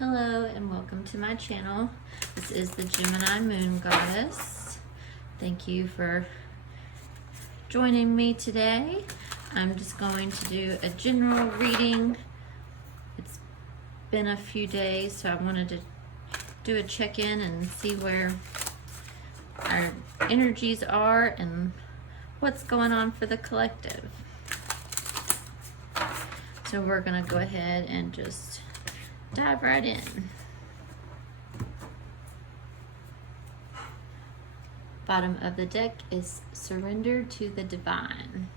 Hello and welcome to my channel. This is the Gemini Moon Goddess. Thank you for joining me today. I'm just going to do a general reading. It's been a few days, so I wanted to do a check-in and see where our energies are and what's going on for the collective. So we're going to go ahead and just dive right in. Bottom of the deck is surrender to the divine.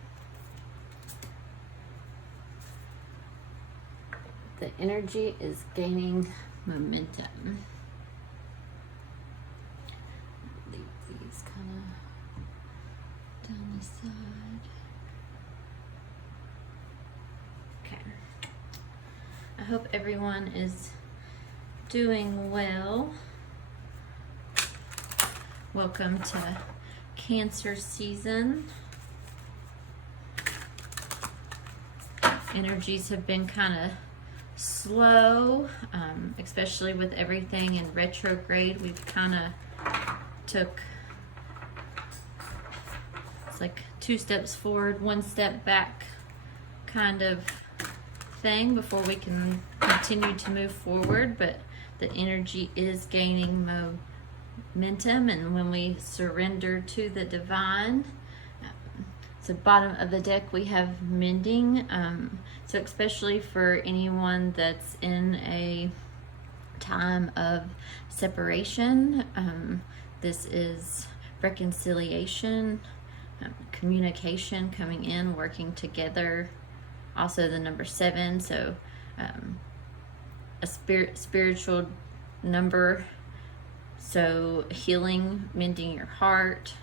The energy is gaining momentum. Leave these kind of down the side. Okay. I hope everyone is doing well. Welcome to Cancer season. Energies have been kind of slow, especially with everything in retrograde. We've kind of took, it's like 2 steps forward, 1 step back kind of thing before we can continue to move forward, but the energy is gaining momentum, and when we surrender to the divine, so bottom of the deck we have mending, so especially for anyone that's in a time of separation, this is reconciliation, communication coming in, working together. Also the number 7, so a spiritual number, so healing, mending your heart.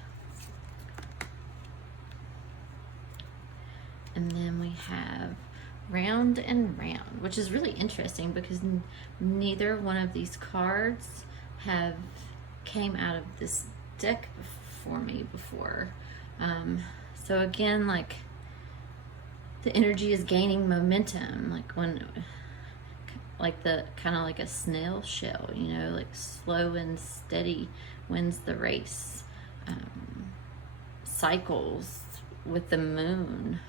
And then we have round and round, which is really interesting because neither one of these cards have came out of this deck for me before. So again, like, the energy is gaining momentum, like the kind of like a snail shell, you know, like slow and steady wins the race. Cycles with the moon,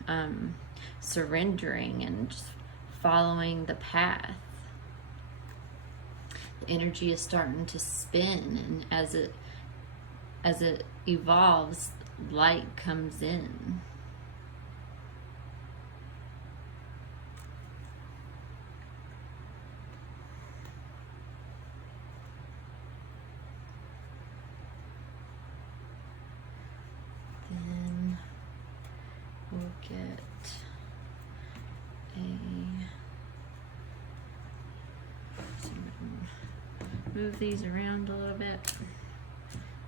surrendering and just following the path. The energy is starting to spin, and as it evolves, light comes in. Then we'll get move these around a little bit,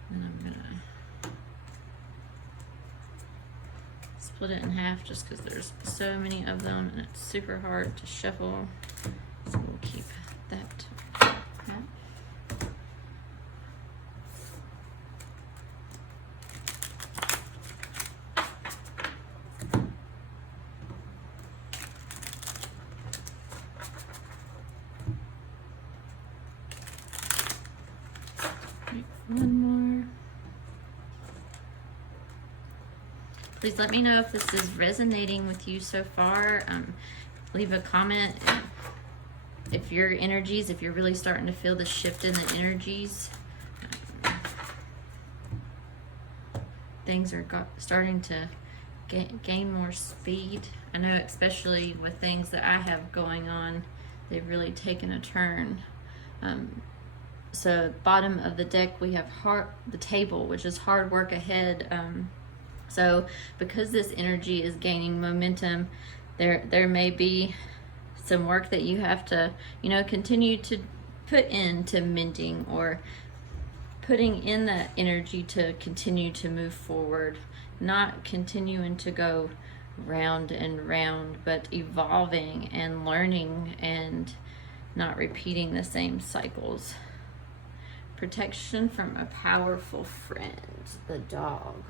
and I'm gonna split it in half just because there's so many of them and it's super hard to shuffle, so we'll keep that half. One more. Please let me know if this is resonating with you so far. Leave a comment if your energies, if you're really starting to feel the shift in the energies. Things are starting to gain more speed. I know, especially with things that I have going on, they've really taken a turn. So bottom of the deck we have the table, which is hard work ahead. So because this energy is gaining momentum, there may be some work that you have to, you know, continue to put into mending, or putting in that energy to continue to move forward, not continuing to go round and round, but evolving and learning and not repeating the same cycles. Protection from a powerful friend, the dog.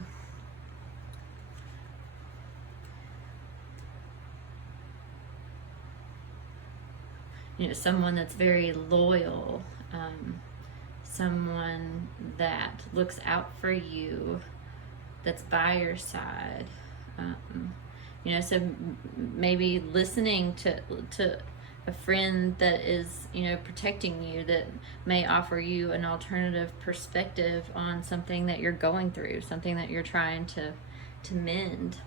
you know, someone that's very loyal, someone that looks out for you, that's by your side. You know, so maybe listening to a friend that is, you know, protecting you, that may offer you an alternative perspective on something that you're going through, something that you're trying to mend.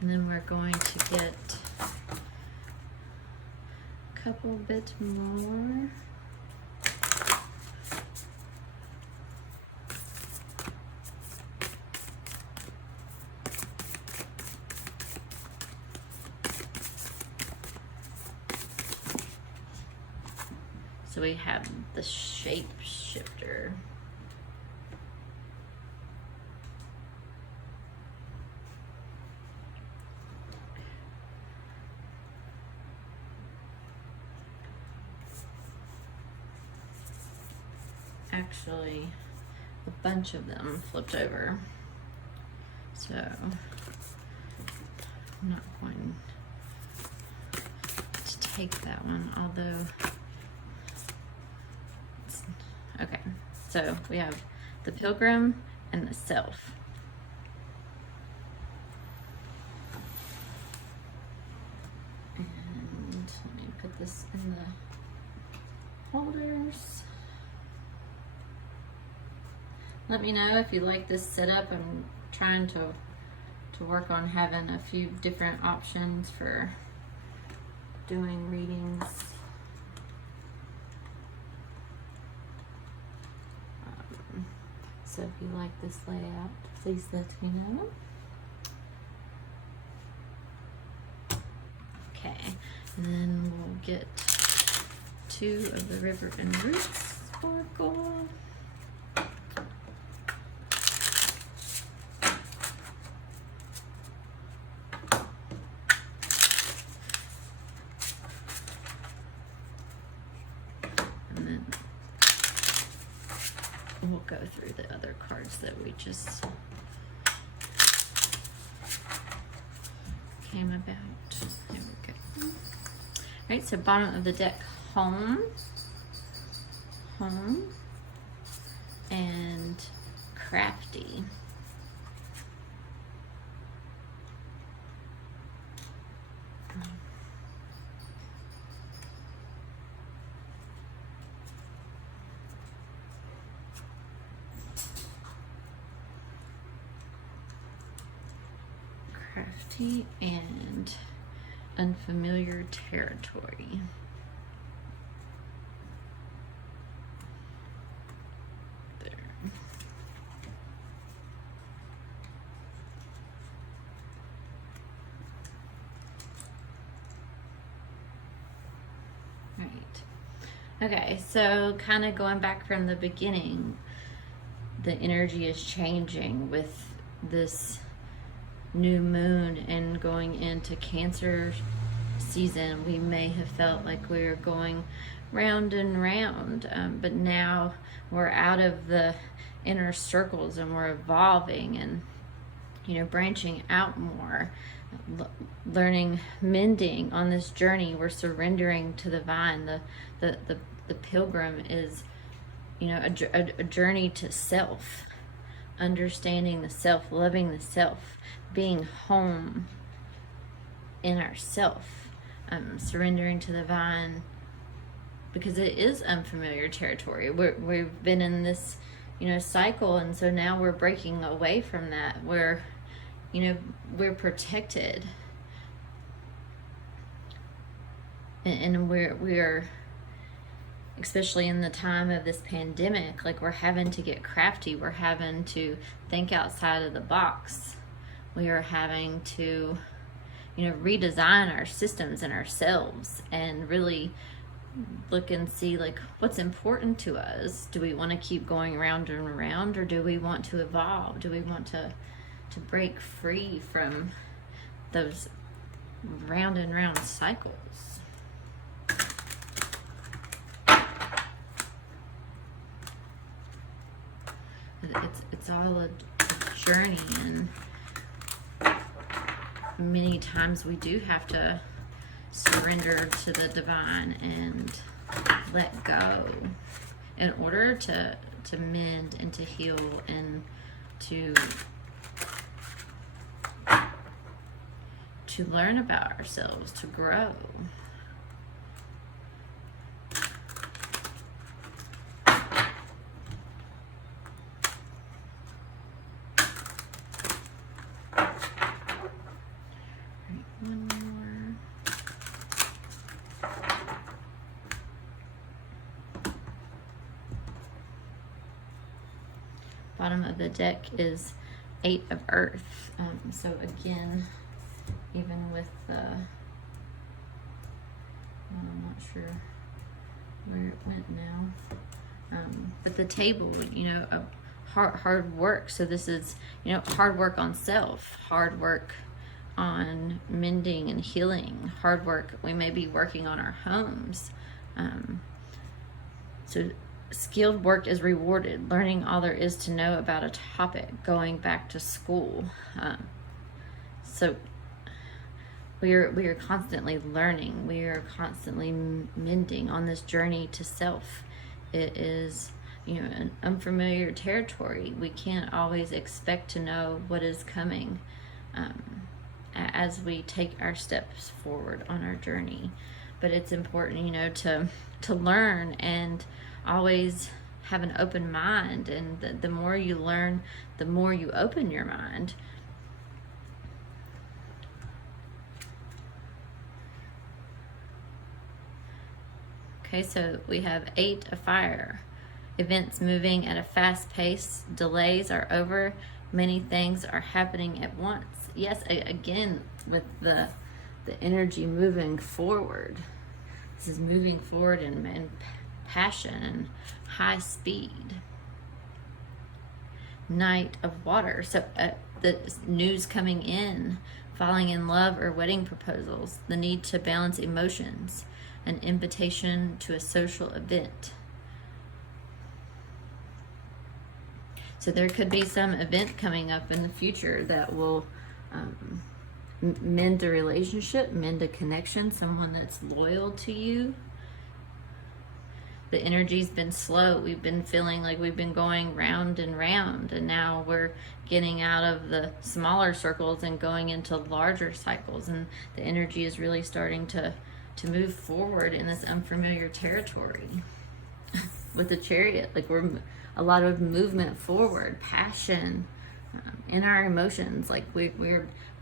And then we're going to get a couple bit more. So we have the shapeshifter. Actually, a bunch of them flipped over. So I'm not going to take that one, although okay, so we have the Pilgrim and the Self. And let me put this in the holders. Let me know if you like this setup. I'm trying to work on having a few different options for doing readings. So if you like this layout, please let me know. Okay, and then we'll get 2 of the River and Roots sparkle. We'll go through the other cards that we just came about. There we go. All right, so bottom of the deck, home, and crafty. Crafty and unfamiliar territory. There. Right. Okay, so kind of going back from the beginning, the energy is changing with this new moon and going into Cancer season. We may have felt like we were going round and round, but now we're out of the inner circles and we're evolving and, you know, branching out more, learning, mending on this journey. We're surrendering to the vine. The pilgrim is, you know, a journey to self, understanding the self, loving the self, being home in ourself, surrendering to the vine, because it is unfamiliar territory. We've been in this, you know, cycle, and so now we're breaking away from that. We're, you know, we're protected, and we're especially in the time of this pandemic, like, we're having to get crafty. We're having to think outside of the box. We are having to, you know, redesign our systems and ourselves and really look and see, like, what's important to us. Do we want to keep going around and around, or do we want to evolve? Do we want to break free from those round and round cycles? It's all a journey, and many times we do have to surrender to the divine and let go in order to mend and to heal and to learn about ourselves, to grow. Bottom of the deck is 8 of Earth. So again, even with the, I'm not sure where it went now, but the table, you know, hard work. So this is, you know, hard work on self, hard work on mending and healing, hard work. We may be working on our homes. So skilled work is rewarded, learning all there is to know about a topic, going back to school. So we are constantly learning. We are constantly mending on this journey to self. It is, you know, an unfamiliar territory. We can't always expect to know what is coming as we take our steps forward on our journey. But it's important, you know, to learn and always have an open mind. And the more you learn, the more you open your mind. Okay, so we have 8 of Fire. Events moving at a fast pace. Delays are over. Many things are happening at once. Yes, again, with the energy moving forward. This is moving forward in passion and high speed. Knight of Water. So the news coming in, falling in love or wedding proposals, the need to balance emotions, an invitation to a social event. So there could be some event coming up in the future that will mend a relationship, mend a connection, someone that's loyal to you. The energy's been slow. We've been feeling like we've been going round and round, and now we're getting out of the smaller circles and going into larger cycles, and the energy is really starting to move forward in this unfamiliar territory. With the Chariot, like we're a lot of movement forward, passion in our emotions. Like we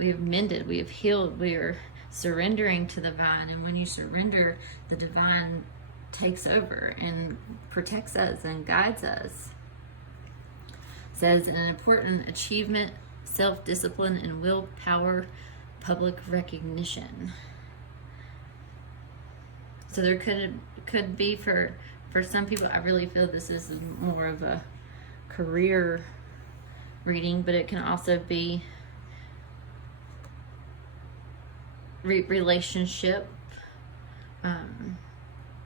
have mended, we have healed, we are surrendering to the divine. And when you surrender, the divine takes over and protects us and guides us. It says an important achievement, self-discipline and willpower, public recognition. So there could be for some people, I really feel this is more of a career reading, but it can also be relationship.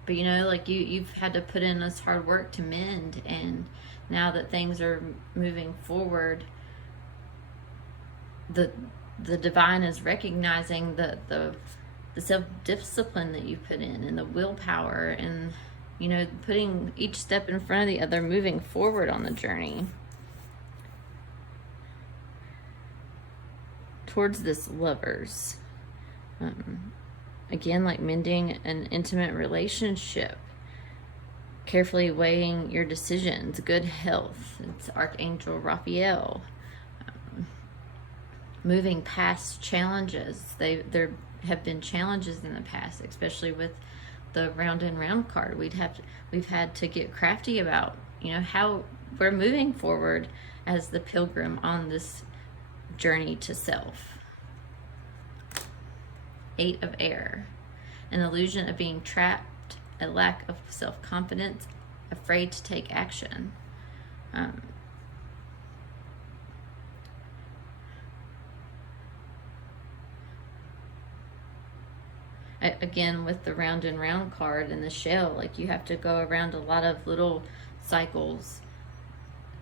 But you know, like you've had to put in this hard work to mend, and now that things are moving forward, the divine is recognizing the self-discipline that you put in and the willpower, and you know, putting each step in front of the other, moving forward on the journey towards this Lovers. Again, like mending an intimate relationship, carefully weighing your decisions, good health. It's Archangel Raphael. Moving past challenges. There have been challenges in the past, especially with the round and round card. We've had to get crafty about, you know, how we're moving forward as the pilgrim on this journey to self. 8 of Air. An illusion of being trapped, a lack of self-confidence, afraid to take action. Again, with the round and round card and the shell, like you have to go around a lot of little cycles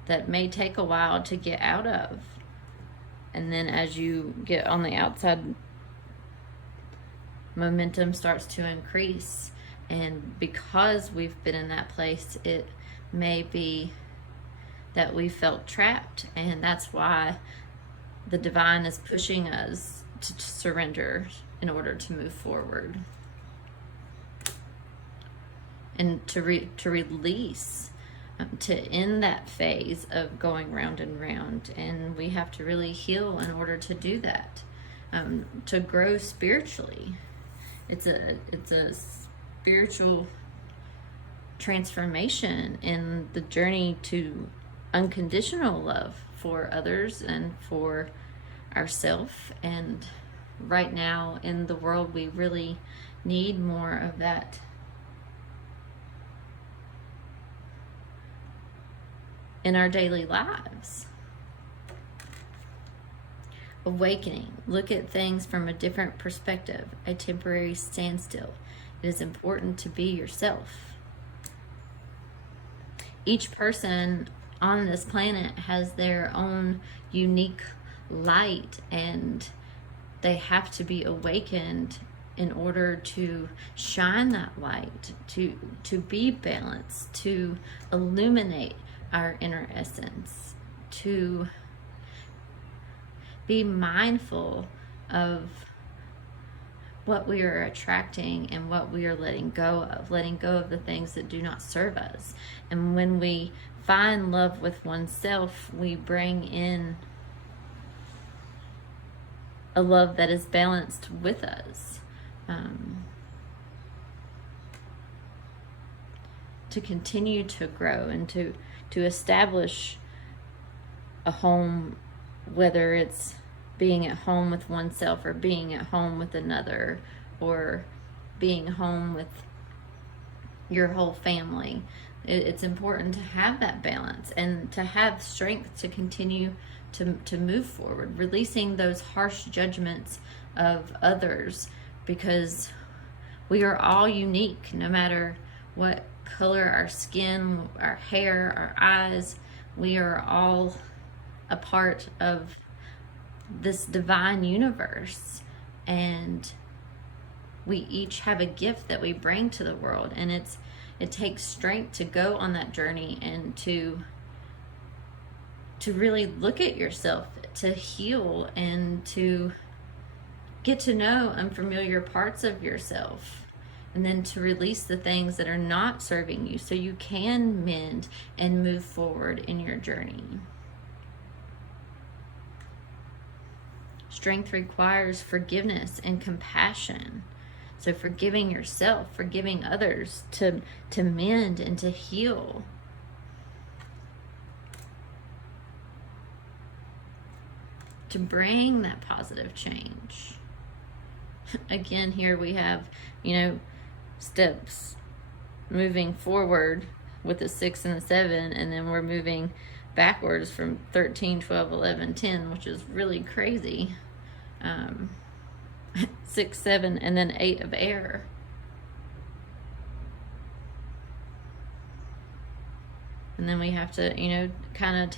that may take a while to get out of. And then as you get on the outside, momentum starts to increase. And because we've been in that place, it may be that we felt trapped, and that's why the divine is pushing us to surrender in order to move forward and to release, to end that phase of going round and round. And we have to really heal in order to do that, to grow spiritually. It's a spiritual transformation in the journey to unconditional love for others and for ourselves. And right now in the world, we really need more of that in our daily lives. Awakening. Look at things from a different perspective, a temporary standstill. It is important to be yourself. Each person on this planet has their own unique light, and they have to be awakened in order to shine that light, to be balanced, to illuminate our inner essence, to be mindful of what we are attracting and what we are letting go of the things that do not serve us. And when we find love with oneself, we bring in a love that is balanced with us, to continue to grow and to establish a home, whether it's being at home with oneself or being at home with another, or being home with your whole family. It's important to have that balance and to have strength to continue to move forward, releasing those harsh judgments of others, because we are all unique, no matter what color our skin, our hair, our eyes. We are all a part of this divine universe, and we each have a gift that we bring to the world, and it takes strength to go on that journey and to really look at yourself, to heal, and to get to know unfamiliar parts of yourself, and then to release the things that are not serving you so you can mend and move forward in your journey. Strength requires forgiveness and compassion. So forgiving yourself, forgiving others, to mend and to heal. To bring that positive change. Again, here we have, steps moving forward with the 6 and the 7, and then we're moving backwards from 13, 12, 11, 10, which is really crazy. 6, 7, and then 8 of air. And then we have to, kind of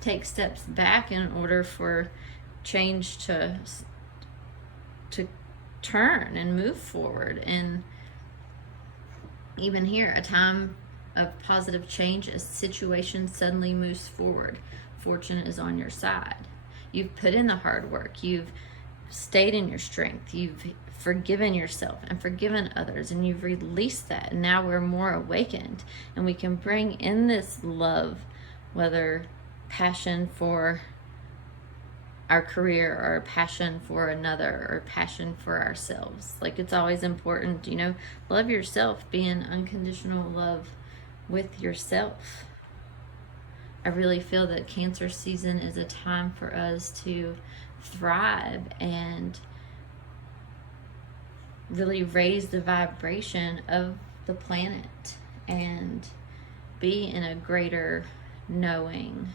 take steps back in order for change to turn and move forward. And even here, a time of positive change, a situation suddenly moves forward. Fortune is on your side. You've put in the hard work. You've stayed in your strength. You've forgiven yourself and forgiven others, and you've released that. And now we're more awakened, and we can bring in this love, whether passion for our career or passion for another or passion for ourselves. Like, it's always important, love yourself, be in unconditional love with yourself. I really feel that Cancer season is a time for us to thrive and really raise the vibration of the planet and be in a greater knowing,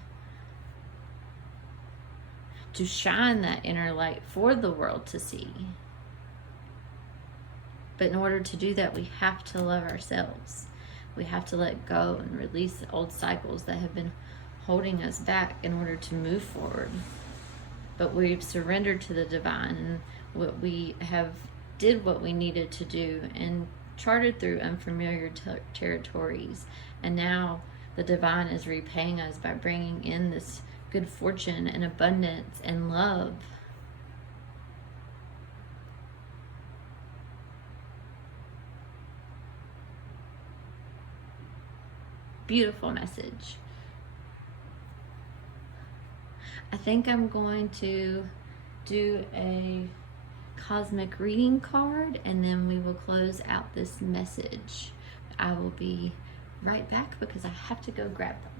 to shine that inner light for the world to see. But in order to do that, we have to love ourselves. We have to let go and release the old cycles that have been holding us back in order to move forward. but we've surrendered to the divine, and did what we needed to do and charted through unfamiliar territories. And now the divine is repaying us by bringing in this good fortune and abundance and love. Beautiful message. I think I'm going to do a cosmic reading card, and then we will close out this message. I will be right back because I have to go grab them.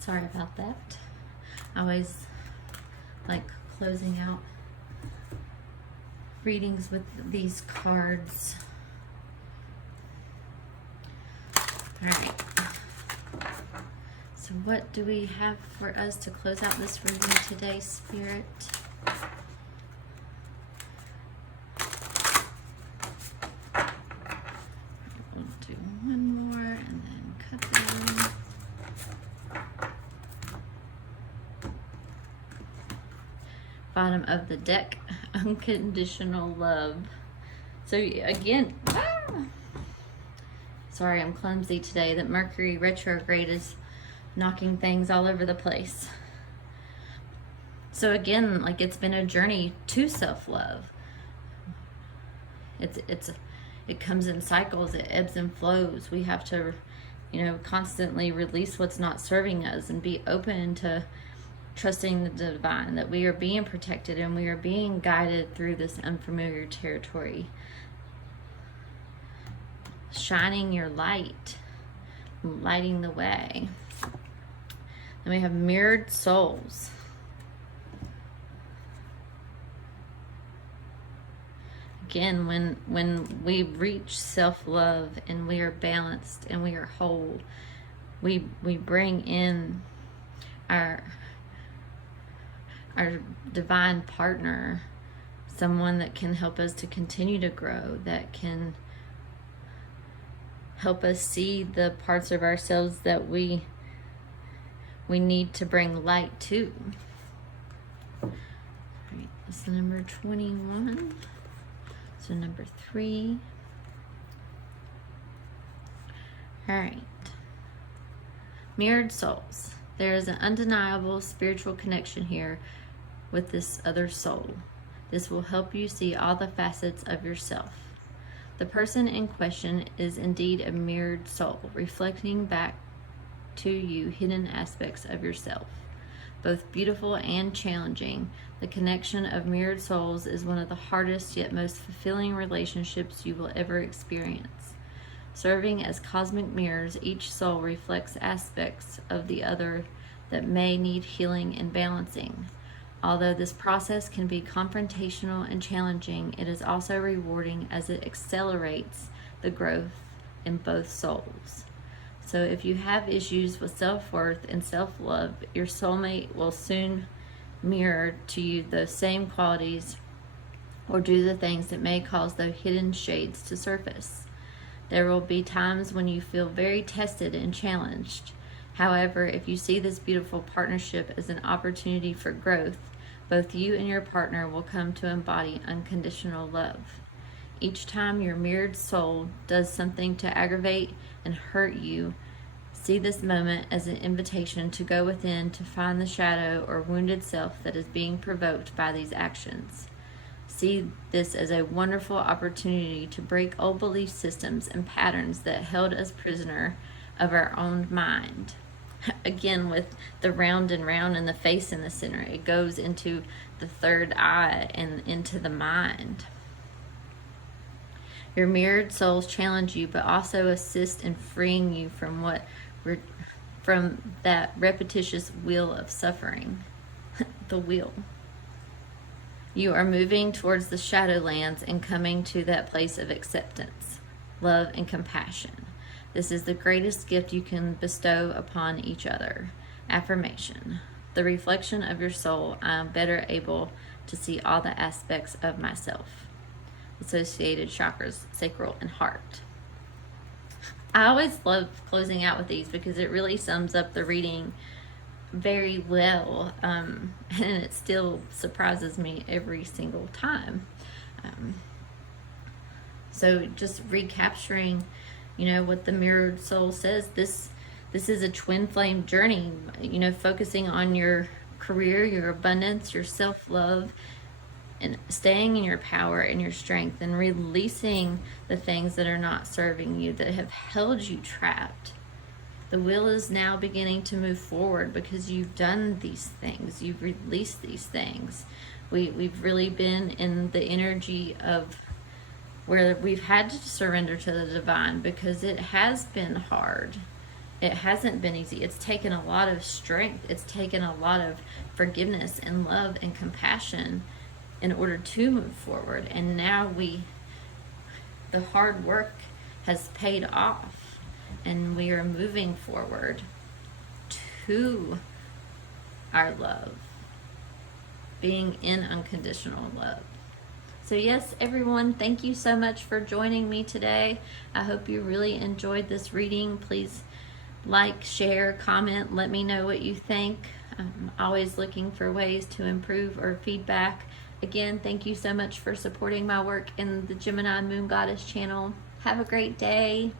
Sorry about that. I always like closing out readings with these cards. All right. So what do we have for us to close out this reading today, Spirit? We'll do one more and then cut them. Bottom of the deck, unconditional love. So again, sorry, I'm clumsy today. That Mercury retrograde is knocking things all over the place. So again, like, it's been a journey to self-love. It comes in cycles, it ebbs and flows. We have to, constantly release what's not serving us and be open to trusting the divine, that we are being protected and we are being guided through this unfamiliar territory. Shining your light, lighting the way. Then we have mirrored souls. Again, when we reach self-love and we are balanced and we are whole, we bring in our divine partner, someone that can help us to continue to grow, that can help us see the parts of ourselves that we need to bring light to. All right, this is number 21. So number 3. All right. Mirrored souls. There is an undeniable spiritual connection here with this other soul. This will help you see all the facets of yourself. The person in question is indeed a mirrored soul, reflecting back to you hidden aspects of yourself. Both beautiful and challenging, the connection of mirrored souls is one of the hardest yet most fulfilling relationships you will ever experience. Serving as cosmic mirrors, each soul reflects aspects of the other that may need healing and balancing. Although this process can be confrontational and challenging, it is also rewarding as it accelerates the growth in both souls. So if you have issues with self-worth and self-love, your soulmate will soon mirror to you those same qualities or do the things that may cause those hidden shades to surface. There will be times when you feel very tested and challenged. However, if you see this beautiful partnership as an opportunity for growth, both you and your partner will come to embody unconditional love. Each time your mirrored soul does something to aggravate and hurt you, see this moment as an invitation to go within to find the shadow or wounded self that is being provoked by these actions. See this as a wonderful opportunity to break old belief systems and patterns that held us prisoner of our own mind. Again, with the round and round and the face in the center, it goes into the third eye and into the mind. Your mirrored souls challenge you, but also assist in freeing you from that repetitious wheel of suffering. The wheel. You are moving towards the shadowlands and coming to that place of acceptance. love, and compassion. This is the greatest gift you can bestow upon each other. Affirmation. The reflection of your soul, I am better able to see all the aspects of myself. Associated chakras, sacral and heart. I always love closing out with these because it really sums up the reading very well, and it still surprises me every single time. So just recapturing, what the mirrored soul says, this is a twin flame journey, focusing on your career, your abundance, your self-love, and staying in your power and your strength, and releasing the things that are not serving you, that have held you trapped. The wheel is now beginning to move forward because you've done these things. You've released these things. We've really been in the energy of where we've had to surrender to the divine, because it has been hard. It hasn't been easy. It's taken a lot of strength. It's taken a lot of forgiveness and love and compassion in order to move forward. And now the hard work has paid off, and we are moving forward to our love, being in unconditional love. So yes, everyone, thank you so much for joining me today. I hope you really enjoyed this reading. Please like, share, comment, let me know what you think. I'm always looking for ways to improve or feedback. Again, thank you so much for supporting my work in the Gemini Moon Goddess channel. Have a great day.